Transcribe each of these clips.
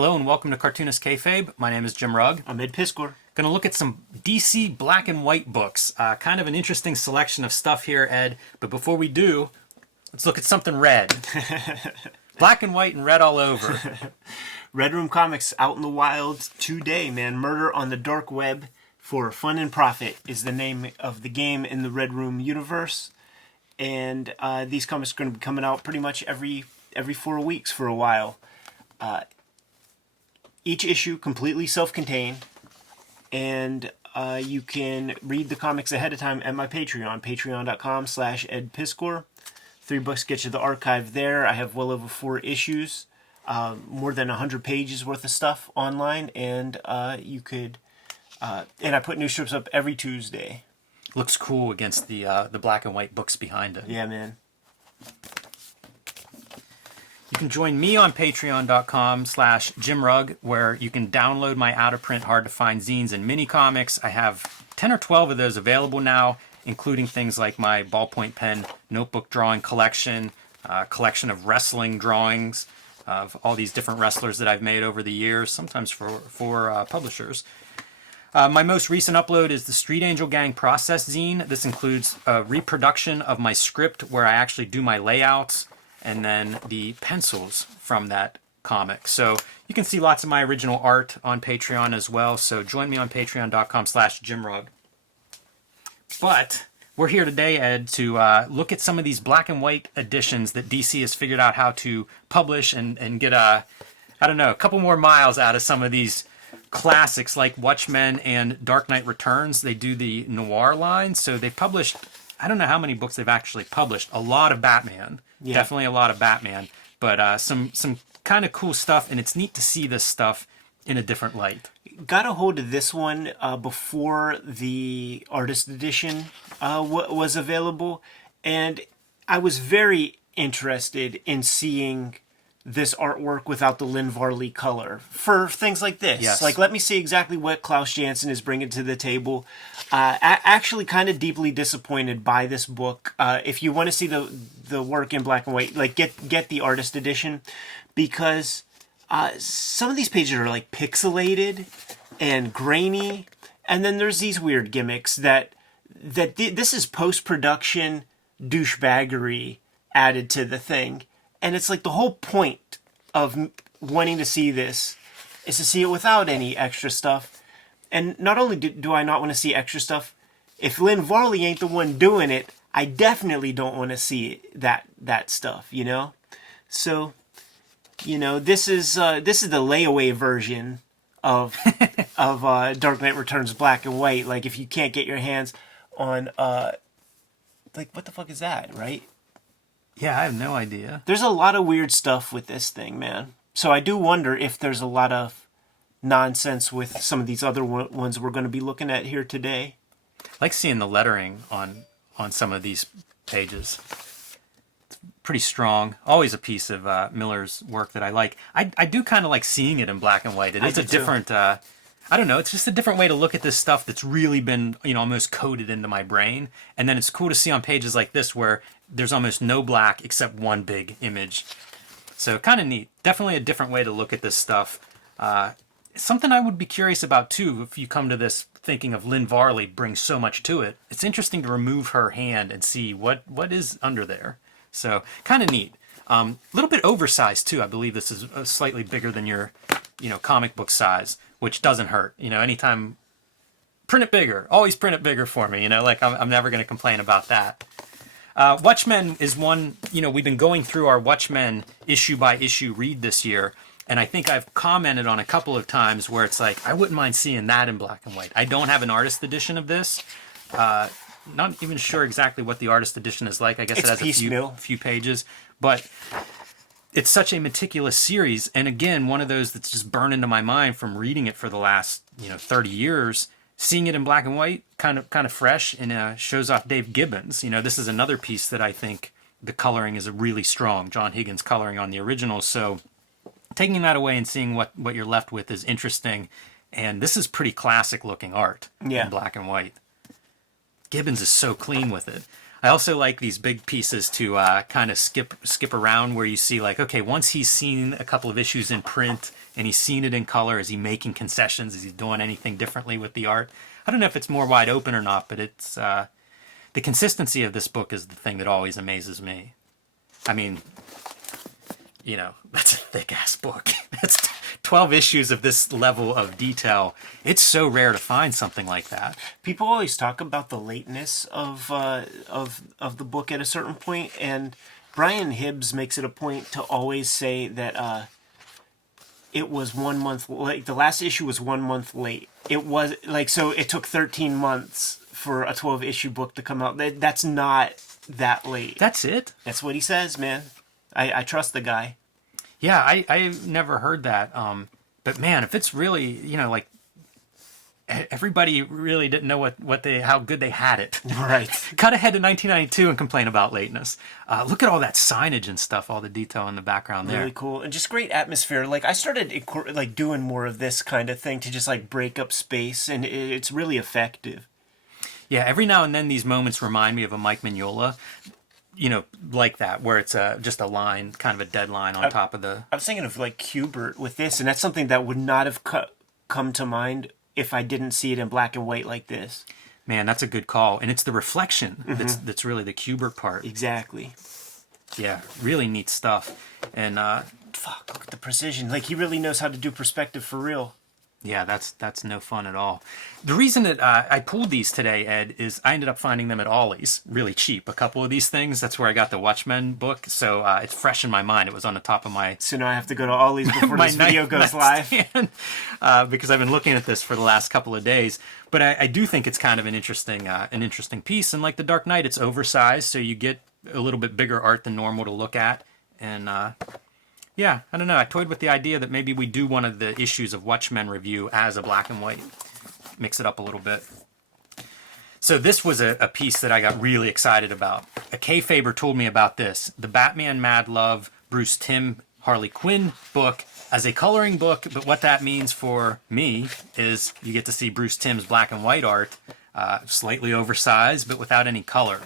Hello and welcome to Cartoonist Kayfabe. My name is Jim Rugg. I'm Ed Piscor. Going to look at some DC black and white books. Kind of an interesting selection of stuff here, Ed. But before we do, let's look at something red. Black and white and red all over. Red Room Comics out in the wild today, man. Murder on the Dark Web for Fun and Profit is the name of the game in the Red Room universe. And these comics are going to be coming out pretty much every 4 weeks for a while. Each issue completely self-contained, and you can read the comics ahead of time at my Patreon, patreon.com/edpiscor. $3 gets you the archive there. I have well over 4 issues, more than 100 pages worth of stuff online, and you could, and I put new strips up every Tuesday. Looks cool against the black and white books behind it. Yeah, man. You can join me on patreon.com/JimRugg, where you can download my out-of-print, hard-to-find zines and mini-comics. I have 10 or 12 of those available now, including things like my ballpoint pen notebook drawing collection, collection of wrestling drawings of all these different wrestlers that I've made over the years, sometimes for publishers. My most recent upload is the Street Angel Gang Process zine. This includes a reproduction of my script where I actually do my layouts, and then the pencils from that comic. So you can see lots of my original art on Patreon as well. So join me on patreon.com/JimRugg. But we're here today, Ed, to look at some of these black and white editions that DC has figured out how to publish and get a couple more miles out of some of these classics like Watchmen and Dark Knight Returns. They do the noir line. So they've published, I don't know how many books they've actually published. A lot of Batman. Yeah. Definitely a lot of Batman, but some kind of cool stuff, and it's neat to see this stuff in a different light. Got a hold of this one before the artist edition was available, and I was very interested in seeing this artwork without the Lynn Varley color for things like this. Yes. Like, let me see exactly what Klaus Janson is bringing to the table. Actually kind of deeply disappointed by this book. If you want to see the work in black and white, like get the artist edition, because some of these pages are like pixelated and grainy, and then there's these weird gimmicks that this is post-production douchebaggery added to the thing. And it's like the whole point of wanting to see this is to see it without any extra stuff. And not only do I not want to see extra stuff, if Lynn Varley ain't the one doing it, I definitely don't want to see that stuff, you know? So, you know, this is the layaway version of Dark Knight Returns black and white. Like, if you can't get your hands on like, what the fuck is that, right? Yeah, I have no idea. There's a lot of weird stuff with this thing, man. So I do wonder if there's a lot of nonsense with some of these other ones we're going to be looking at here today. I like seeing the lettering on some of these pages. It's pretty strong. Always a piece of Miller's work that I like. I do kind of like seeing it in black and white. It is a different... I don't know, it's just a different way to look at this stuff that's really been, almost coded into my brain. And then it's cool to see on pages like this where there's almost no black except one big image. So kind of neat. Definitely a different way to look at this stuff. Something I would be curious about too, if you come to this thinking of Lynn Varley brings so much to it. It's interesting to remove her hand and see what is under there. So kind of neat. Little bit oversized too. I believe this is slightly bigger than your, comic book size, which doesn't hurt. Anytime, print it bigger. Always print it bigger for me. Like I'm never going to complain about that. Watchmen is one, we've been going through our Watchmen issue by issue read this year, and I think I've commented on a couple of times where it's like, I wouldn't mind seeing that in black and white. I don't have an artist edition of this. Not even sure exactly what the artist edition is like. I guess it has a few pages, but it's such a meticulous series. And again, one of those that's just burned into my mind from reading it for the last, 30 years. Seeing it in black and white, kind of fresh, and shows off Dave Gibbons. This is another piece that I think the coloring is really strong. John Higgins coloring on the original. So taking that away and seeing what you're left with is interesting. And this is pretty classic looking art in black and white. Gibbons is so clean with it. I also like these big pieces to kind of skip around where you see like, okay, once he's seen a couple of issues in print and he's seen it in color, is he making concessions? Is he doing anything differently with the art? I don't know if it's more wide open or not, but it's the consistency of this book is the thing that always amazes me. I mean, you know, that's a thick-ass book. That's 12 issues of this level of detail. It's so rare to find something like that. People always talk about the lateness of the book at a certain point, and Brian Hibbs makes it a point to always say that it was 1 month, like the last issue was 1 month late. It was like, so it took 13 months for a 12-issue book to come out. That's not that late. That's it? That's what he says, man. I trust the guy. Yeah, I've never heard that. But man, if it's really, you know, like everybody really didn't know how good they had it. Right. Cut ahead to 1992 and complain about lateness. Look at all that signage and stuff, all the detail in the background there. Really cool. And just great atmosphere. Like, I started like doing more of this kind of thing to just like break up space, and it's really effective. Yeah, every now and then these moments remind me of a Mike Mignola, you know, like that, where it's just a line, kind of a dead line on top of the... I was thinking of like Kubert with this, and that's something that would not have come to mind if I didn't see it in black and white like this. Man, that's a good call. And it's the reflection that's really the Kubert part. Exactly. Yeah, really neat stuff. And fuck, look at the precision. Like, he really knows how to do perspective for real. yeah, that's no fun at all. The reason that I pulled these today, Ed, is I ended up finding them at Ollie's, really cheap. A couple of these things. That's where I got the Watchmen book, so it's fresh in my mind. It was on the top of my... So now I have to go to Ollie's before my this video goes live. Because I've been looking at this for the last couple of days. But I do think it's kind of an interesting piece. And like the Dark Knight, it's oversized, so you get a little bit bigger art than normal to look at. And yeah, I don't know. I toyed with the idea that maybe we do one of the issues of Watchmen review as a black and white. Mix it up a little bit. So this was a piece that I got really excited about. A Kayfaber told me about this. The Batman Mad Love Bruce Timm Harley Quinn book as a coloring book. But what that means for me is you get to see Bruce Timm's black and white art, slightly oversized, but without any color.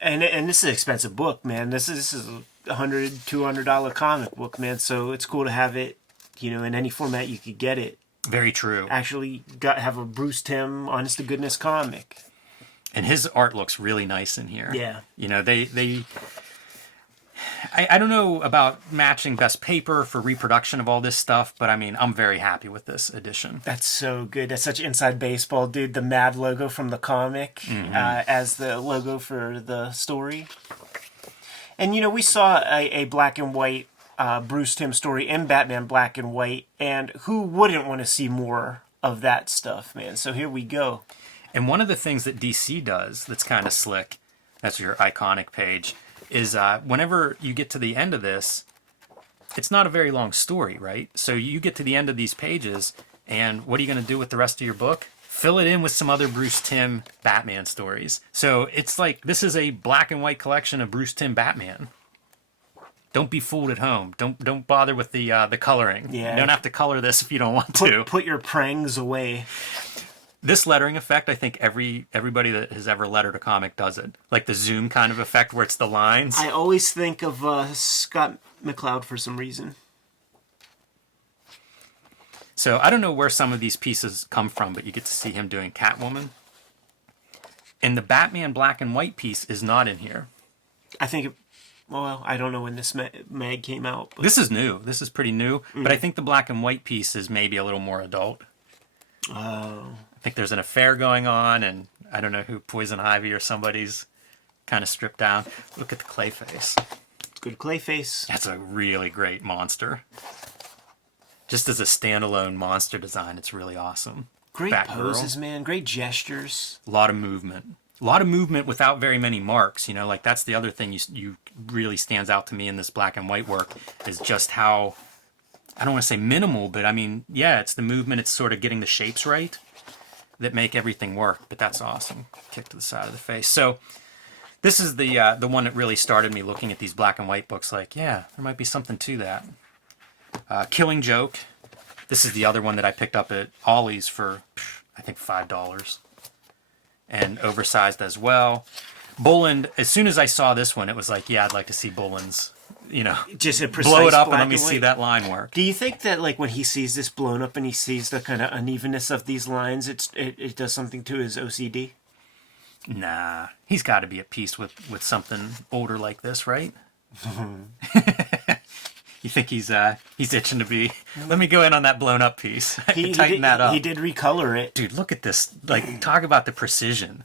And this is an expensive book, man. This is a $100, $200 comic book, man. So it's cool to have it, you know, in any format you could get it. Very true. Actually have a Bruce Timm honest to goodness comic. And his art looks really nice in here. Yeah. You know, I don't know about matching best paper for reproduction of all this stuff, but I mean, I'm very happy with this edition. That's so good. That's such inside baseball, dude. The Mad logo from the comic as the logo for the story. And, you know, we saw a black and white Bruce Timm story in Batman Black and White, and who wouldn't want to see more of that stuff, man? So here we go. And one of the things that DC does that's kind of slick, that's your iconic page, is whenever you get to the end of this, it's not a very long story, right? So you get to the end of these pages, and what are you going to do with the rest of your book? Fill it in with some other Bruce Timm Batman stories. So it's like, this is a black and white collection of Bruce Timm Batman. Don't be fooled at home. Don't bother with the coloring. Yeah. You don't have to color this if you don't want to. Put your prangs away. This lettering effect, I think everybody that has ever lettered a comic does it. Like the zoom kind of effect where it's the lines. I always think of Scott McCloud for some reason. So I don't know where some of these pieces come from, but you get to see him doing Catwoman. And the Batman black and white piece is not in here. I think, well, I don't know when this mag came out. But... This is new. This is pretty new. But I think the black and white piece is maybe a little more adult. Oh. I think there's an affair going on, and I don't know who, Poison Ivy or somebody's kind of stripped down. Look at the Clayface. It's good Clayface. That's a really great monster. Just as a standalone monster design, it's really awesome. Great Batgirl. poses, man. Great gestures. A lot of movement. A lot of movement without very many marks. You know, like that's the other thing you really stands out to me in this black and white work is just how, I don't want to say minimal, but I mean, yeah, it's the movement. It's sort of getting the shapes right that make everything work. But that's awesome. Kick to the side of the face. So this is the one that really started me looking at these black and white books. Like, yeah, there might be something to that. Killing Joke. This is the other one that I picked up at Ollie's for, I think, $5. And oversized as well. Bolland, as soon as I saw this one, it was like, yeah, I'd like to see Bolland's, Just a precise blow it up and black let me white. see that line work. Do you think that like when he sees this blown up and he sees the kind of unevenness of these lines, it does something to his OCD? Nah, he's got to be at peace with something older like this, right? You think he's itching to be? Let me go in on that blown up piece. Tighten that up. He did recolor it. Dude, look at this. Like, talk about the precision.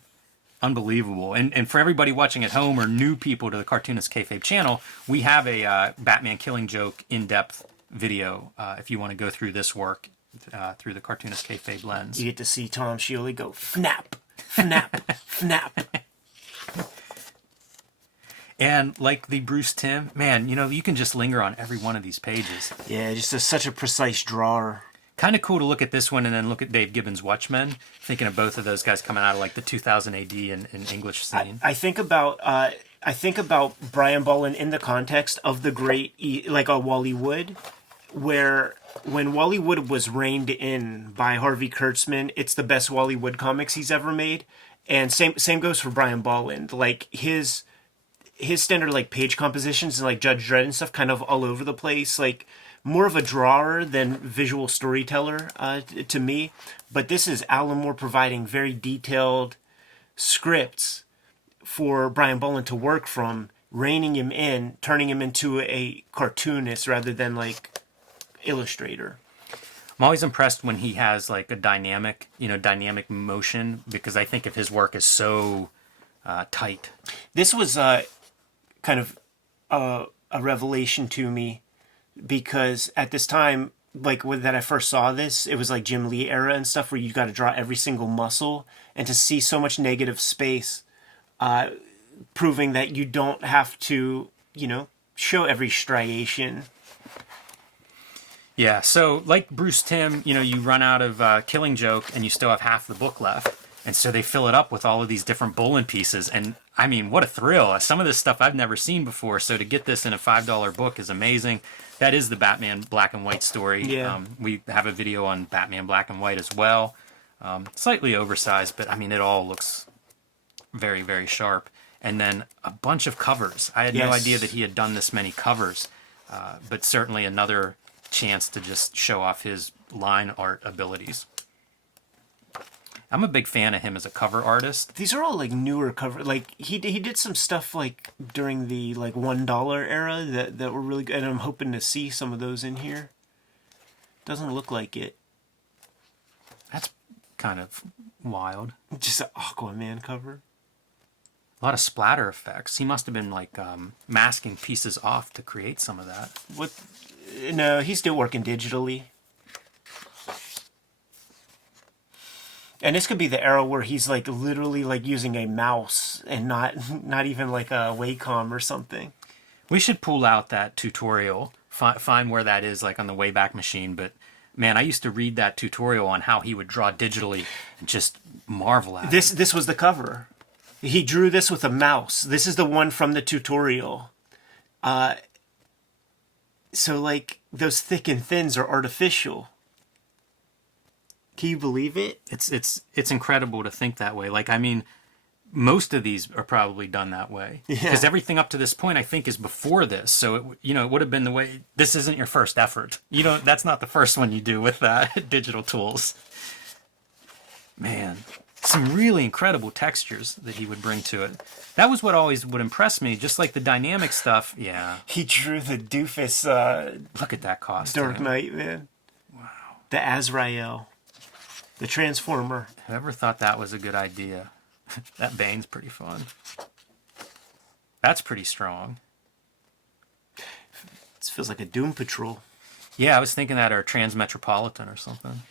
Unbelievable. And for everybody watching at home or new people to the Cartoonist Kayfabe channel, we have a Batman Killing Joke in-depth video if you want to go through this work through the Cartoonist Kayfabe lens. You get to see Tom Shieley go fnap, fnap, fnap. And like the Bruce Timm, man, you can just linger on every one of these pages. Yeah, just such a precise drawer. Kind of cool to look at this one and then look at Dave Gibbons' Watchmen, thinking of both of those guys coming out of like the 2000 AD in English scene. I think about Brian Bolland in the context of the great like a Wally Wood, where when Wally Wood was reined in by Harvey Kurtzman, it's the best Wally Wood comics he's ever made, and same goes for Brian Bolland. Like his standard like page compositions and like Judge Dredd and stuff, kind of all over the place, like more of a drawer than visual storyteller to me. But this is Alan Moore providing very detailed scripts for Brian Bolland to work from, reining him in, turning him into a cartoonist rather than like illustrator. I'm always impressed when he has like a dynamic motion, because I think of his work as so tight. This was kind of a revelation to me, because at this time, like that I first saw this, it was like Jim Lee era and stuff where you got to draw every single muscle, and to see so much negative space, proving that you don't have to, show every striation. Yeah, so like Bruce Timm, you run out of Killing Joke and you still have half the book left. And so they fill it up with all of these different Bolland pieces. And I mean, what a thrill. Some of this stuff I've never seen before. So to get this in a $5 book is amazing. That is the Batman black and white story. Yeah. We have a video on Batman black and white as well. Slightly oversized, but I mean, it all looks very, very sharp. And then a bunch of covers. I had no idea that he had done this many covers. But certainly another chance to just show off his line art abilities. I'm a big fan of him as a cover artist. These are all like newer cover. Like he did some stuff like during the like $1 era that were really good, and I'm hoping to see some of those in here. Doesn't look like it. That's kind of wild. Just an Aquaman cover. A lot of splatter effects. He must have been like masking pieces off to create some of that. What? No, he's still working digitally. And this could be the era where he's like literally like using a mouse and not even like a Wacom or something. We should pull out that tutorial, find where that is, like on the Wayback Machine. But man, I used to read that tutorial on how he would draw digitally and just marvel at it. This was the cover. He drew this with a mouse. This is the one from the tutorial. So like those thick and thins are artificial. Can you believe it? It's incredible to think that way. Like, I mean, most of these are probably done that way. Because everything up to this point, I think, is before this. So, it would have been the way. This isn't your first effort. That's not the first one you do with digital tools. Man, some really incredible textures that he would bring to it. That was what always would impress me. Just like the dynamic stuff. Yeah. He drew the doofus. Look at that costume. Dark Knight, man. Wow. The Azrael. The Transformer. Whoever thought that was a good idea? That Bane's pretty fun. That's pretty strong. This feels like a Doom Patrol. Yeah, I was thinking that, or Transmetropolitan or something.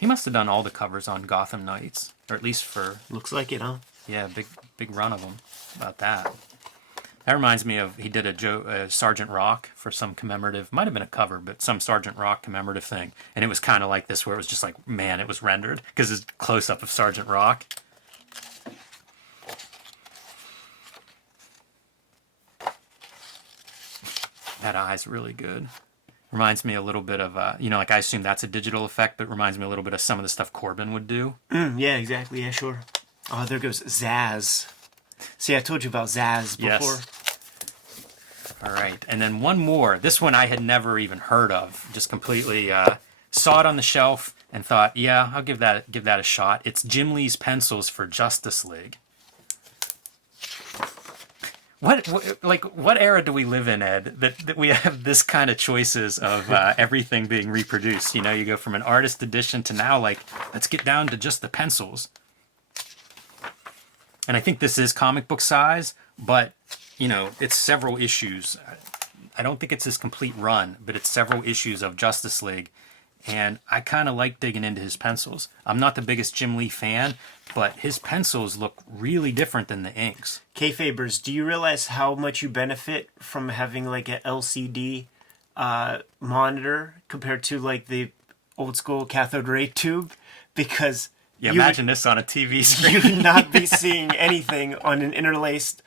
He must have done all the covers on Gotham Knights, or at least for... Looks like it, huh? Yeah, big run of them. About that. That reminds me of, he did a Sergeant Rock for some commemorative, might have been a cover, but some Sergeant Rock commemorative thing. And it was kind of like this, where it was just like, man, it was rendered, because it's close-up of Sergeant Rock. That eye's really good. Reminds me a little bit of, like I assume that's a digital effect, but reminds me a little bit of some of the stuff Corbin would do. Yeah, exactly. Yeah, sure. Oh, there goes Zaz. See, I told you about Zaz before. Yes. All right, and then one more. This one I had never even heard of. Just completely saw it on the shelf and thought, yeah, I'll give that a shot. It's Jim Lee's pencils for Justice League. What era do we live in, Ed, that we have this kind of choices of everything being reproduced? You go from an artist edition to now, let's get down to just the pencils. And I think this is comic book size, but, it's several issues. I don't think it's his complete run, but it's several issues of Justice League. And I kind of like digging into his pencils. I'm not the biggest Jim Lee fan, but his pencils look really different than the inks. Kayfabers, do you realize how much you benefit from having an LCD monitor compared to the old school cathode ray tube? Because imagine this on a TV screen. You would not be seeing anything on an interlaced,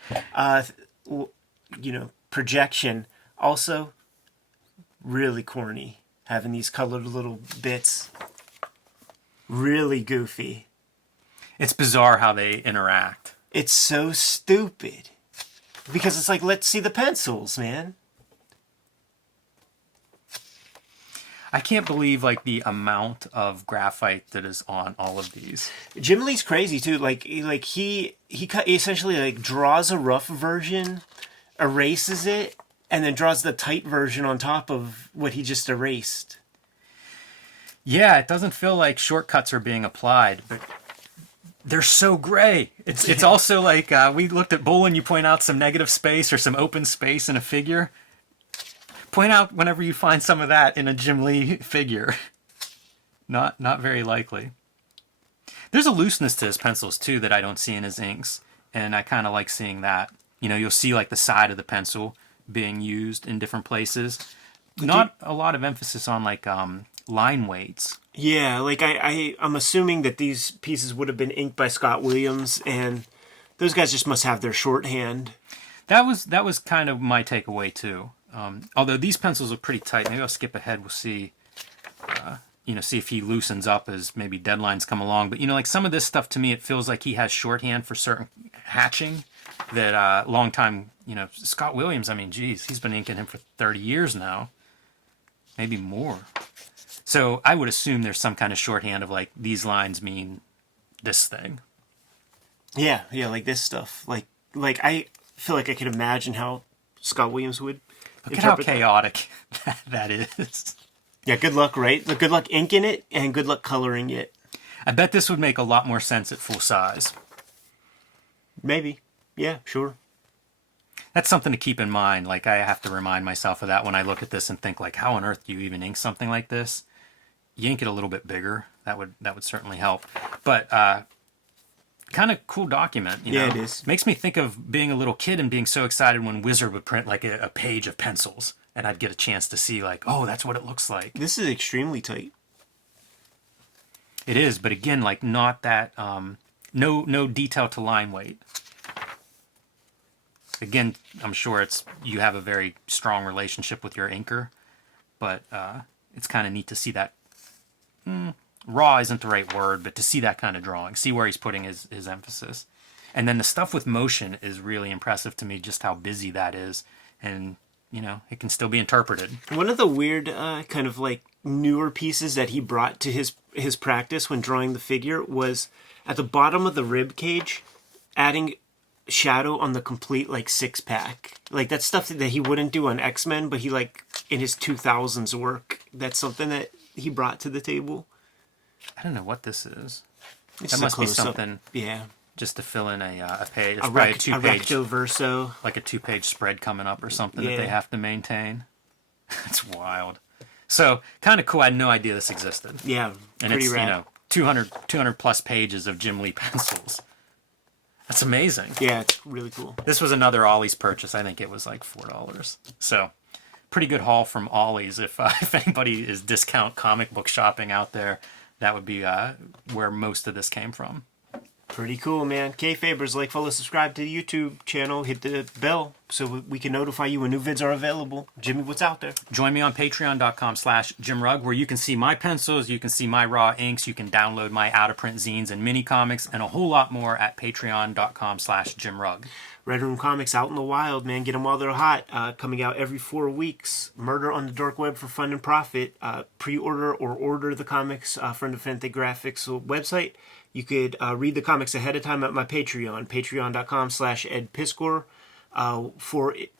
projection. Also, really corny. Having these colored little bits. Really goofy. It's bizarre how they interact. It's so stupid. Because it's let's see the pencils, man. I can't believe the amount of graphite that is on all of these. Jim Lee's crazy too. He essentially draws a rough version, erases it, and then draws the tight version on top of what he just erased. Yeah, it doesn't feel like shortcuts are being applied, but they're so gray. It's also we looked at Bolland, you point out some negative space or some open space in a figure. Point out whenever you find some of that in a Jim Lee figure. Not very likely. There's a looseness to his pencils too that I don't see in his inks, and I kind of like seeing that. You'll see the side of the pencil being used in different places. Not a lot of emphasis on line weights. Yeah, I'm assuming that these pieces would have been inked by Scott Williams, and those guys just must have their shorthand. That was kind of my takeaway too. Although these pencils are pretty tight. Maybe I'll skip ahead. We'll see. See if he loosens up as maybe deadlines come along. But some of this stuff to me, it feels like he has shorthand for certain hatching. That long time, Scott Williams, he's been inking him for 30 years now. Maybe more. So I would assume there's some kind of shorthand of these lines mean this thing. Yeah, this stuff. I feel like I could imagine how Scott Williams would Look at how chaotic that is. Yeah, good luck, right? Good luck inking it, and good luck coloring it. I bet this would make a lot more sense at full size. Maybe. Yeah, sure. That's something to keep in mind. I have to remind myself of that when I look at this and think, how on earth do you even ink something like this? You ink it a little bit bigger. That would certainly help. But kind of cool document. Yeah, it is. Makes me think of being a little kid and being so excited when Wizard would print a page of pencils, and I'd get a chance to see oh, that's what it looks like. This is extremely tight. It is, but again, not that no detail to line weight. Again, I'm sure you have a very strong relationship with your inker, but it's kind of neat to see that. Raw isn't the right word, but to see that kind of drawing, see where he's putting his emphasis. And then the stuff with motion is really impressive to me, just how busy that is. And, it can still be interpreted. One of the weird kind of newer pieces that he brought to his practice when drawing the figure was at the bottom of the rib cage, adding shadow on the complete six-pack. That's stuff that he wouldn't do on X-Men, but he in his 2000s work, that's something that he brought to the table. I don't know what this is. It's that must be something. Yeah. Just to fill in a page. It's a probably a two-page recto verso. Like a two-page spread coming up or something Yeah. that they have to maintain. It's wild. So kind of cool. I had no idea this existed. Yeah, And pretty it's rad. 200 plus pages of Jim Lee pencils. That's amazing. Yeah, it's really cool. This was another Ollie's purchase. I think it was $4. So pretty good haul from Ollie's. If anybody is discount comic book shopping out there, that would be where most of this came from. Pretty cool, man. Kayfabers, follow, subscribe to the YouTube channel, hit the bell. so we can notify you when new vids are available. Jimmy, what's out there? Join me on patreon.com/JimRugg, where you can see my pencils, you can see my raw inks, you can download my out-of-print zines and mini comics, and a whole lot more at patreon.com/JimRugg. Red Room Comics out in the wild, man. Get them while they're hot. Coming out every 4 weeks. Murder on the Dark Web for fun and profit. Pre-order or order the comics from the Fente Graphics website. You could read the comics ahead of time at my Patreon, patreon.com/EdPiskor.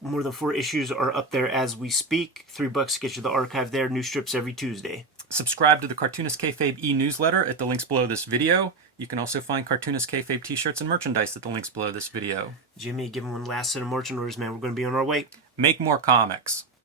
More than 4 issues are up there as we speak. $3 to get you the archive there. New strips every Tuesday. Subscribe to the Cartoonist Kayfabe e-newsletter at the links below this video. You can also find Cartoonist Kayfabe t-shirts and merchandise at the links below this video. Jimmy, give him one last set of merchant orders, man. We're going to be on our way. Make more comics.